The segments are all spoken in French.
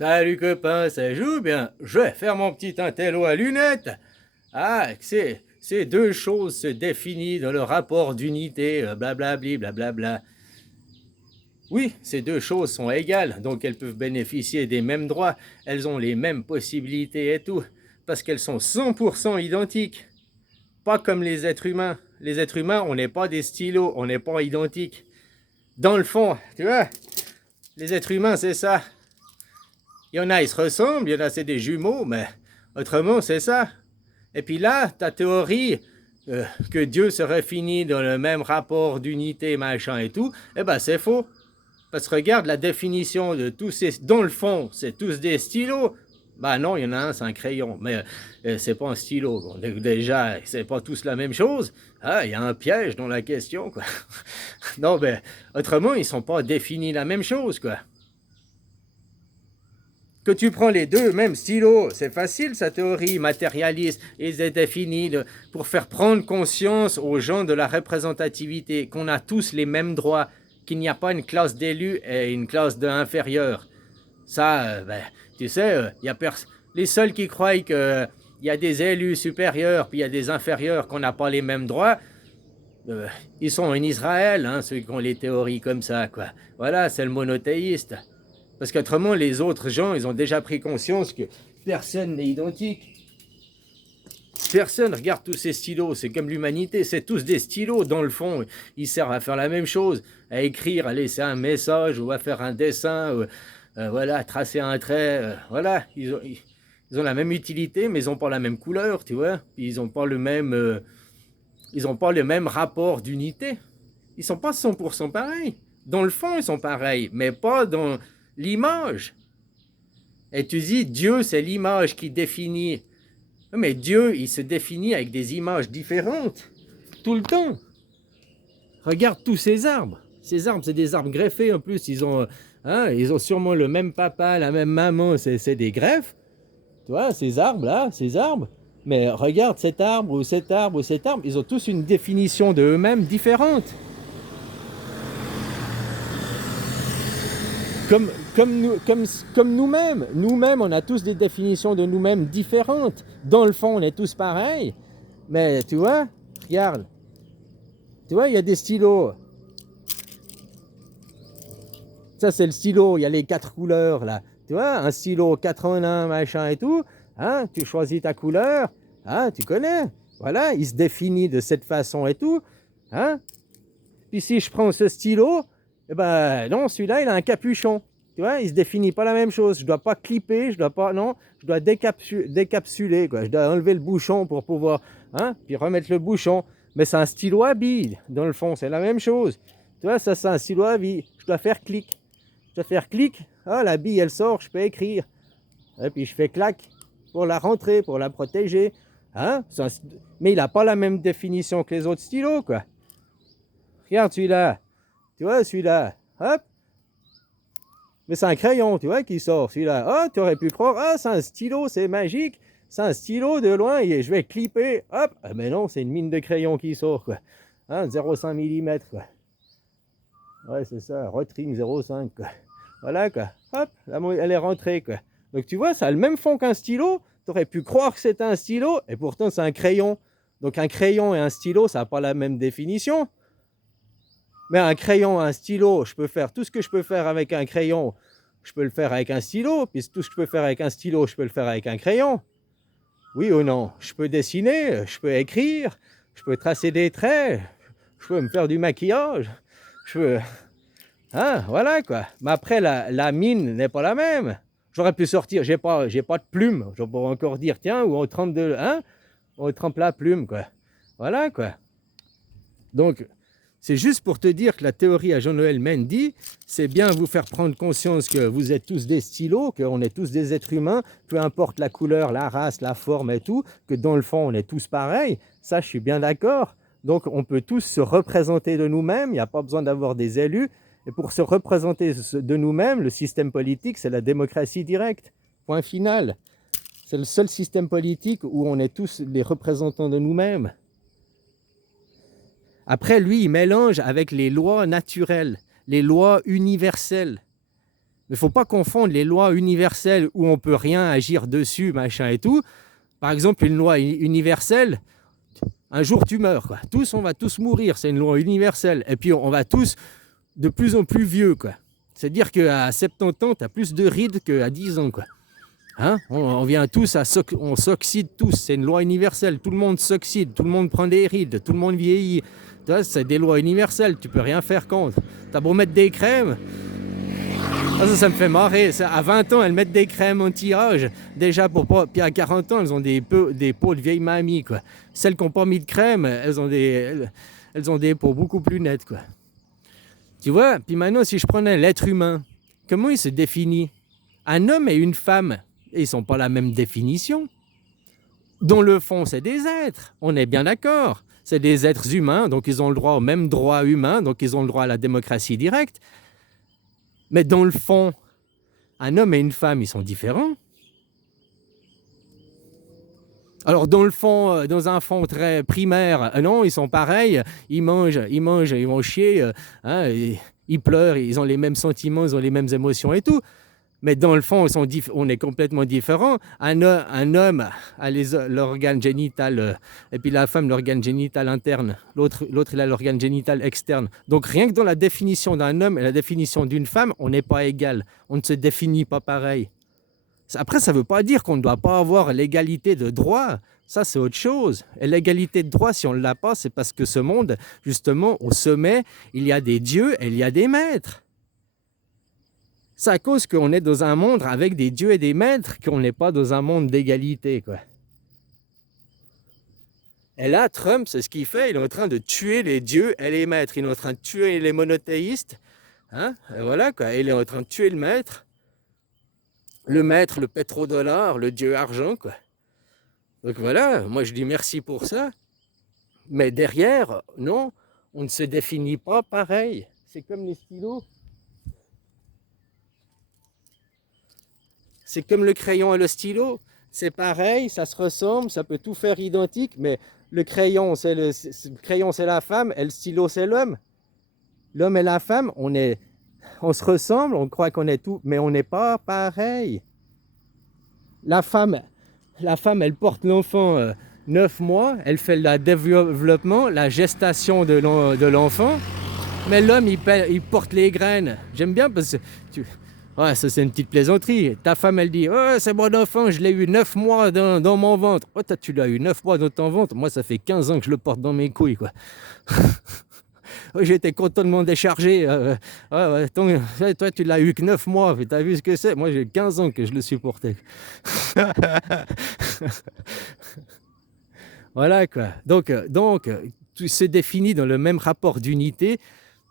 Salut copain, ça joue bien? Je vais faire mon petit intello à lunettes. Ah, ces deux choses se définissent dans le rapport d'unité, blablabli, blablabla. Oui, ces deux choses sont égales, donc elles peuvent bénéficier des mêmes droits, elles ont les mêmes possibilités et tout, parce qu'elles sont 100% identiques. Pas comme les êtres humains. Les êtres humains, on n'est pas des stylos, on n'est pas identiques. Dans le fond, tu vois, les êtres humains, c'est ça. Il y en a, ils se ressemblent, il y en a, c'est des jumeaux, mais autrement, c'est ça. Et puis là, ta théorie que Dieu serait fini dans le même rapport d'unité, machin et tout, eh ben c'est faux. Parce que regarde la définition de tous ces... Dans le fond, c'est tous des stylos. Bah non, il y en a un, c'est un crayon, mais c'est pas un stylo. Bon, déjà, c'est pas tous la même chose. Ah, il y a un piège dans la question, quoi. Non, ben, autrement, ils sont pas définis la même chose, quoi. Que tu prends les deux, même stylos, c'est facile sa théorie matérialiste, ils est définie pour faire prendre conscience aux gens de la représentativité, qu'on a tous les mêmes droits, qu'il n'y a pas une classe d'élus et une classe d'inférieurs. Ça, ben, tu sais, les seuls qui croient qu'il y a des élus supérieurs puis il y a des inférieurs, qu'on n'a pas les mêmes droits, ils sont en Israël, hein, ceux qui ont les théories comme ça, quoi. Voilà, c'est le monothéiste. Parce qu'autrement, les autres gens, ils ont déjà pris conscience que personne n'est identique. Personne regarde tous ces stylos, c'est comme l'humanité, c'est tous des stylos dans le fond. Ils servent à faire la même chose, à écrire, à laisser un message ou à faire un dessin, voilà, à tracer un trait. Voilà, ils ont la même utilité, mais ils n'ont pas la même couleur, tu vois. Puis ils n'ont pas le même rapport d'unité. Ils sont pas 100% pareils. Dans le fond, ils sont pareils, mais pas dans l'image. Et tu dis, Dieu, c'est l'image qui définit. Mais Dieu, il se définit avec des images différentes, tout le temps. Regarde tous ces arbres. Ces arbres, c'est des arbres greffés en plus. Ils ont sûrement le même papa, la même maman. C'est des greffes. Tu vois, ces arbres-là, ces arbres. Mais regarde cet arbre ou cet arbre ou cet arbre. Ils ont tous une définition de eux-mêmes différente. Comme nous-mêmes. Nous-mêmes, on a tous des définitions de nous-mêmes différentes. Dans le fond, on est tous pareils. Mais tu vois, regarde. Tu vois, il y a des stylos. Ça, c'est le stylo. Il y a les 4 couleurs, là. Tu vois, un stylo 4 en 1, machin et tout. Hein, tu choisis ta couleur. Hein, tu connais. Voilà, il se définit de cette façon et tout. Hein. Puis si je prends ce stylo, eh ben non, celui-là, il a un capuchon. Tu vois, il se définit pas la même chose. Je dois pas clipper, je dois décapsuler, quoi. Je dois enlever le bouchon pour pouvoir, hein, puis remettre le bouchon. Mais c'est un stylo à billes, dans le fond, c'est la même chose. Tu vois, ça c'est un stylo à billes. Je dois faire clic. Je dois faire clic. Ah, la bille, elle sort, je peux écrire. Et puis je fais clac pour la rentrer, pour la protéger. Hein? Mais il n'a pas la même définition que les autres stylos, quoi. Regarde celui-là. Tu vois, celui-là. Hop. Mais c'est un crayon, tu vois, qui sort. Celui-là, ah, tu aurais pu croire, ah, c'est un stylo, c'est magique. C'est un stylo de loin et je vais clipper. Hop. Ah, mais non, c'est une mine de crayon qui sort, quoi. Hein, 0,5 mm, quoi. Ouais, c'est ça, Rotring 0,5, quoi. Voilà, quoi. Hop, elle est rentrée, quoi. Donc, tu vois, ça a le même fond qu'un stylo. Tu aurais pu croire que c'était un stylo et pourtant, c'est un crayon. Donc, un crayon et un stylo, ça n'a pas la même définition. Mais un crayon, un stylo, je peux faire tout ce que je peux faire avec un crayon, je peux le faire avec un stylo, puis tout ce que je peux faire avec un stylo, je peux le faire avec un crayon. Oui ou non? Je peux dessiner, je peux écrire, je peux tracer des traits, je peux me faire du maquillage, je peux... Hein, voilà quoi. Mais après, la mine n'est pas la même. J'aurais pu sortir, j'ai pas de plume, je pourrais encore dire, tiens, ou on trempe on trempe la plume, quoi. Voilà quoi. Donc, c'est juste pour te dire que la théorie à Jean-Noël Mendy, c'est bien vous faire prendre conscience que vous êtes tous des stylos, qu'on est tous des êtres humains, peu importe la couleur, la race, la forme et tout, que dans le fond, on est tous pareils. Ça, je suis bien d'accord. Donc, on peut tous se représenter de nous-mêmes, il n'y a pas besoin d'avoir des élus. Et pour se représenter de nous-mêmes, le système politique, c'est la démocratie directe. Point final. C'est le seul système politique où on est tous les représentants de nous-mêmes. Après, lui, il mélange avec les lois naturelles, les lois universelles. Mais il ne faut pas confondre les lois universelles où on ne peut rien agir dessus, machin et tout. Par exemple, une loi universelle, un jour tu meurs, quoi. On va tous mourir, c'est une loi universelle. Et puis on va tous de plus en plus vieux, quoi. C'est-à-dire qu'à 70 ans, tu as plus de rides qu'à 10 ans, quoi. Hein, on vient tous on s'oxyde tous, c'est une loi universelle. Tout le monde s'oxyde, tout le monde prend des rides, tout le monde vieillit. C'est des lois universelles, tu peux rien faire contre. T'as beau mettre des crèmes, ça me fait marrer. À 20 ans, elles mettent des crèmes anti-âge. Déjà, puis à 40 ans, elles ont des peaux de vieilles mamies, quoi. Celles qui n'ont pas mis de crème, elles ont des peaux beaucoup plus nettes, quoi. Tu vois, puis maintenant, si je prenais l'être humain, comment il se définit? Un homme et une femme, ils ne sont pas la même définition. Dans le fond, c'est des êtres, on est bien d'accord. C'est des êtres humains, donc ils ont le droit au même droit humain, donc ils ont le droit à la démocratie directe. Mais dans le fond, un homme et une femme, ils sont différents. Alors dans le fond, dans un fond très primaire, non, ils sont pareils, ils mangent, ils vont chier, hein, ils pleurent, ils ont les mêmes sentiments, ils ont les mêmes émotions et tout. Mais dans le fond, on est complètement différents. Un homme a l'organe génital, et puis la femme, l'organe génital interne. L'autre, il a l'organe génital externe. Donc rien que dans la définition d'un homme et la définition d'une femme, on n'est pas égal. On ne se définit pas pareil. Après, ça ne veut pas dire qu'on ne doit pas avoir l'égalité de droit. Ça, c'est autre chose. Et l'égalité de droit, si on ne l'a pas, c'est parce que ce monde, justement, au sommet, il y a des dieux et il y a des maîtres. C'est à cause qu'on est dans un monde avec des dieux et des maîtres qu'on n'est pas dans un monde d'égalité, quoi. Et là, Trump, c'est ce qu'il fait. Il est en train de tuer les dieux et les maîtres. Il est en train de tuer les monothéistes. Hein, et voilà, quoi. Il est en train de tuer le maître, le pétrodollar, le dieu argent, quoi. Donc voilà, moi je dis merci pour ça. Mais derrière, non, on ne se définit pas pareil. C'est comme les stylos. C'est comme le crayon et le stylo. C'est pareil, ça se ressemble, ça peut tout faire identique, mais le crayon, c'est la femme et le stylo, c'est l'homme. L'homme et la femme, on se ressemble, on croit qu'on est tout, mais on n'est pas pareil. La femme, elle porte l'enfant 9 mois, elle fait le développement, la gestation de l'enfant, mais l'homme, il porte les graines. J'aime bien parce que... Ouais, ça c'est une petite plaisanterie. Ta femme, elle dit « Oh, c'est mon enfant, je l'ai eu 9 mois dans mon ventre. » Oh, tu l'as eu 9 mois dans ton ventre. Moi, ça fait 15 ans que je le porte dans mes couilles, quoi. J'étais content de m'en décharger. Toi, tu l'as eu que 9 mois. T'as vu ce que c'est? Moi, j'ai 15 ans que je le supportais. Voilà, quoi. Donc, tout se définit dans le même rapport d'unité.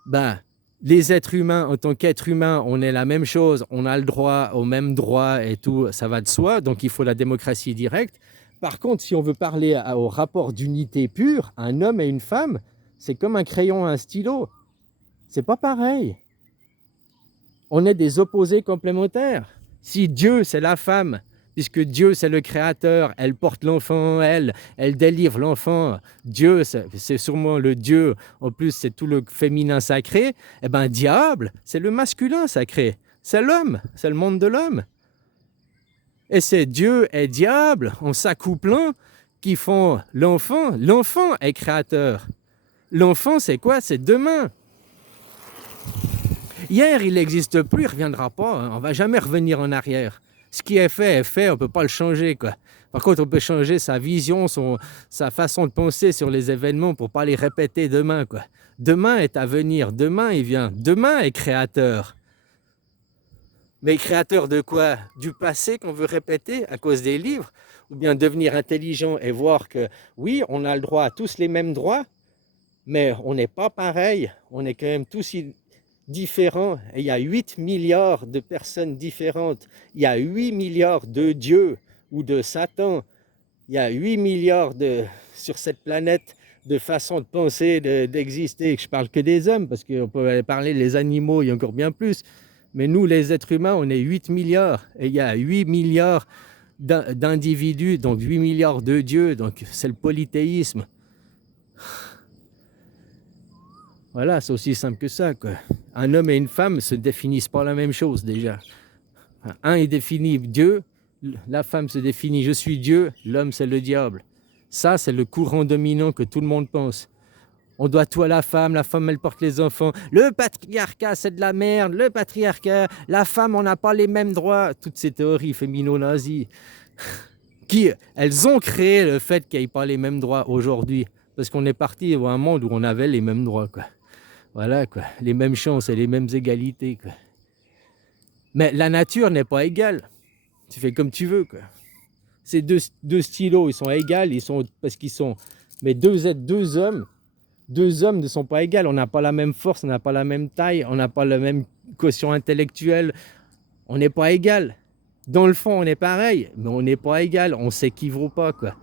Ben, les êtres humains, en tant qu'êtres humains, on est la même chose, on a le droit au même droit et tout, ça va de soi, donc il faut la démocratie directe. Par contre, si on veut parler au rapport d'unité pure, un homme et une femme, c'est comme un crayon et un stylo. C'est pas pareil. On est des opposés complémentaires. Si Dieu, c'est la femme, puisque Dieu, c'est le créateur, elle porte l'enfant, elle délivre l'enfant. Dieu, c'est sûrement le Dieu, en plus, c'est tout le féminin sacré. Eh bien, diable, c'est le masculin sacré. C'est l'homme, c'est le monde de l'homme. Et c'est Dieu et diable, en s'accouplant, qui font l'enfant. L'enfant est créateur. L'enfant, c'est quoi? C'est demain. Hier, il n'existe plus, il ne reviendra pas. On ne va jamais revenir en arrière. Ce qui est fait, on ne peut pas le changer, quoi. Par contre, on peut changer sa vision, sa façon de penser sur les événements pour ne pas les répéter demain, quoi. Demain est à venir, demain il vient, demain est créateur. Mais créateur de quoi? Du passé qu'on veut répéter à cause des livres? Ou bien devenir intelligent et voir que oui, on a le droit à tous les mêmes droits, mais on n'est pas pareil, on est quand même tous différents. Et il y a 8 milliards de personnes différentes. Il y a 8 milliards de dieux ou de Satan. Il y a 8 milliards sur cette planète de façons de penser, d'exister. Je parle que des hommes, parce qu'on peut parler des animaux, il y a encore bien plus. Mais nous, les êtres humains, on est 8 milliards. Et il y a 8 milliards d'individus, donc 8 milliards de dieux. Donc c'est le polythéisme. Voilà, c'est aussi simple que ça, quoi. Un homme et une femme se définissent pas la même chose déjà. Un est défini Dieu, la femme se définit je suis Dieu, l'homme c'est le diable. Ça, c'est le courant dominant que tout le monde pense. On doit tout à la femme elle porte les enfants. Le patriarcat, c'est de la merde, le patriarcat, la femme, on n'a pas les mêmes droits. Toutes ces théories fémino-nazies, elles ont créé le fait qu'il n'y ait pas les mêmes droits aujourd'hui. Parce qu'on est parti dans un monde où on avait les mêmes droits, quoi. Voilà, quoi. Les mêmes chances et les mêmes égalités, quoi. Mais la nature n'est pas égale. Tu fais comme tu veux, quoi. Ces deux stylos, ils sont égaux, parce qu'ils sont... Mais deux hommes ne sont pas égaux. On n'a pas la même force, on n'a pas la même taille, on n'a pas le même quotient intellectuel. On n'est pas égal. Dans le fond, on est pareil, mais on n'est pas égal. On s'équivaut pas, quoi.